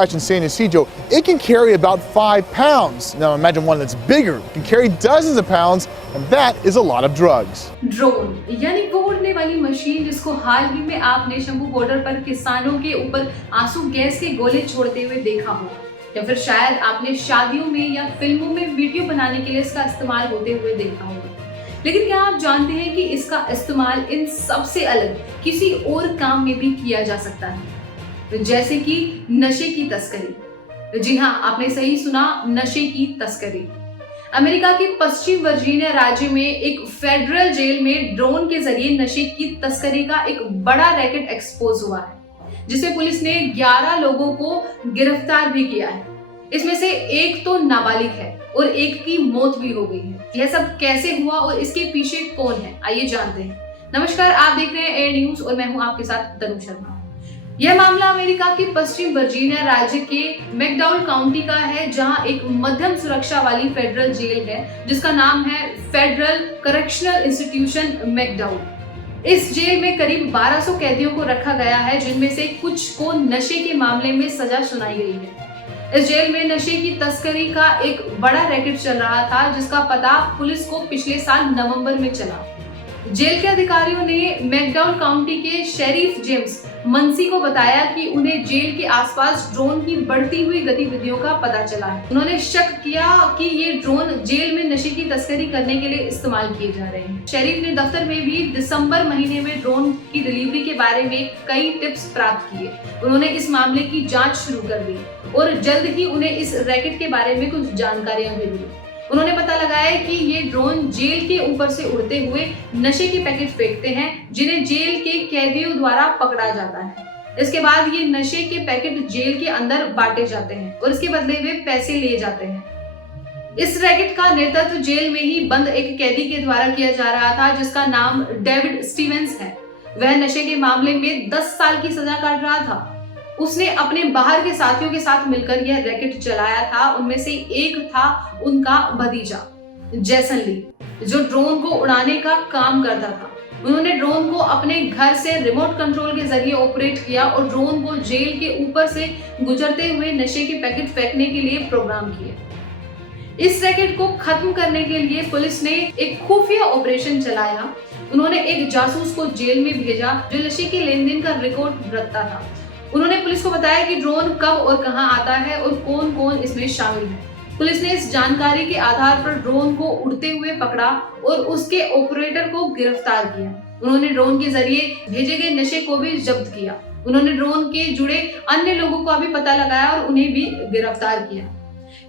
crash in San Ysidro, it can carry about 5 pounds. Now imagine one that's bigger, it can carry dozens of pounds, and that is a lot of drugs. Drone यानी वो उड़ने वाली machine जिसको हाल ही में आपने Shambhu border पर किसानों के ऊपर आंसू गैस के गोले छोड़ते हुए देखा हो, या फिर शायद आपने शादियों में या फिल्मों में वीडियो बनाने के लिए इसका इस्तेमाल होते हुए देखा होगा। लेकिन क्या आप जानते हैं कि इसका इस्तेमाल इन सबसे अलग किसी और काम में भी किया जा सकता है, जैसे कि नशे की तस्करी। जी हाँ, आपने सही सुना, नशे की तस्करी। अमेरिका के पश्चिम वर्जीनिया राज्य में एक फेडरल जेल में ड्रोन के जरिए नशे की तस्करी का एक बड़ा रैकेट एक्सपोज हुआ है, जिसे पुलिस ने 11 लोगों को गिरफ्तार भी किया है। इसमें से एक तो नाबालिग है और एक की मौत भी हो गई है। यह सब कैसे हुआ और इसके पीछे कौन है, आइए जानते हैं। नमस्कार, आप देख रहे हैं एयर न्यूज और मैं हूं आपके साथ तनु शर्मा। यह मामला अमेरिका के पश्चिम वर्जीनिया राज्य के मैकडॉउल काउंटी का है, जहां एक मध्यम सुरक्षा वाली फेडरल जेल है जिसका नाम है फेडरल करेक्शनल इंस्टीट्यूशन मैकडॉउल। इस जेल में करीब 1200 कैदियों को रखा गया है, जिनमें से कुछ को नशे के मामले में सजा सुनाई गई है। इस जेल में नशे की तस्करी का एक बड़ा रैकेट चल रहा था, जिसका पता पुलिस को पिछले साल नवंबर में चला। जेल के अधिकारियों ने मैकडॉउल काउंटी के शेरिफ जेम्स मंसी को बताया कि उन्हें जेल के आसपास ड्रोन की बढ़ती हुई गतिविधियों का पता चला है। उन्होंने शक किया कि ये ड्रोन जेल में नशे की तस्करी करने के लिए इस्तेमाल किए जा रहे हैं। शेरिफ ने दफ्तर में भी दिसंबर महीने में ड्रोन की डिलीवरी के बारे में कई टिप्स प्राप्त किए। उन्होंने इस मामले की जांच शुरू कर दी और जल्द ही उन्हें इस रैकेट के बारे में कुछ जानकारियां भी दी। उन्होंने पता लगाया कि ये ड्रोन जेल के ऊपर से उड़ते हुए नशे के पैकेट फेंकते हैं, जिन्हें जेल के कैदियों द्वारा पकड़ा जाता है। इसके बाद ये नशे के पैकेट जेल के अंदर बांटे जाते हैं और इसके बदले वे पैसे लिए जाते हैं। इस रैकेट का नेतृत्व जेल में ही बंद एक कैदी के द्वारा किया जा रहा था, जिसका नाम डेविड स्टीवेंस है। वह नशे के मामले में 10 साल की सजा काट रहा था। उसने अपने बाहर के साथियों के साथ मिलकर यह रैकेट चलाया था। उनमें से एक था उनका भतीजा जैसन ली, जो ड्रोन को उड़ाने का काम करता था। उन्होंने ड्रोन को अपने घर से रिमोट कंट्रोल के जरिए ऑपरेट किया और ड्रोन को जेल के ऊपर से गुजरते हुए नशे के पैकेट फेंकने के लिए प्रोग्राम किया। इस रैकेट को खत्म करने के लिए पुलिस ने एक खुफिया ऑपरेशन चलाया। उन्होंने एक जासूस को जेल में भेजा जो नशे के लेन देन का रिकॉर्ड रखता था। उन्होंने पुलिस को बताया कि ड्रोन कब और कहां आता है और कौन कौन इसमें शामिल है। पुलिस ने इस जानकारी के आधार पर ड्रोन को उड़ते हुए पकड़ा और उसके ऑपरेटर को गिरफ्तार किया। उन्होंने ड्रोन के जरिए भेजे गए नशे को भी जब्त किया। उन्होंने ड्रोन के जुड़े अन्य लोगों का भी पता लगाया और उन्हें भी गिरफ्तार किया।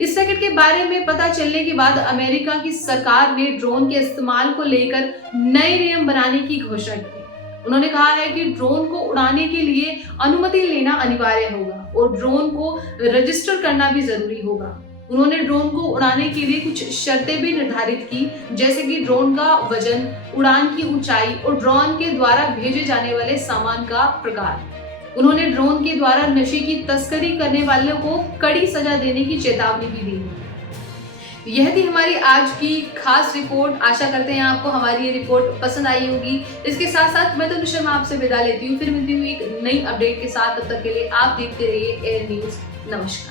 इस रैकेट के बारे में पता चलने के बाद अमेरिका की सरकार ने ड्रोन के इस्तेमाल को लेकर नए नियम बनाने की घोषणा की। उन्होंने कहा है कि ड्रोन को उड़ाने के लिए अनुमति लेना अनिवार्य होगा और ड्रोन को रजिस्टर करना भी जरूरी होगा। उन्होंने ड्रोन को उड़ाने के लिए कुछ शर्तें भी निर्धारित की, जैसे कि ड्रोन का वजन, उड़ान की ऊंचाई और ड्रोन के द्वारा भेजे जाने वाले सामान का प्रकार। उन्होंने ड्रोन के द्वारा नशे की तस्करी करने वालों को कड़ी सजा देने की चेतावनी भी दी। यह थी हमारी आज की खास रिपोर्ट। आशा करते हैं आपको हमारी ये रिपोर्ट पसंद आई होगी। इसके साथ साथ मैं तनु शर्मा आपसे विदा लेती हूँ। फिर मिलती हूँ एक नई अपडेट के साथ। तब तक के लिए आप देखते रहिए एयर न्यूज। नमस्कार।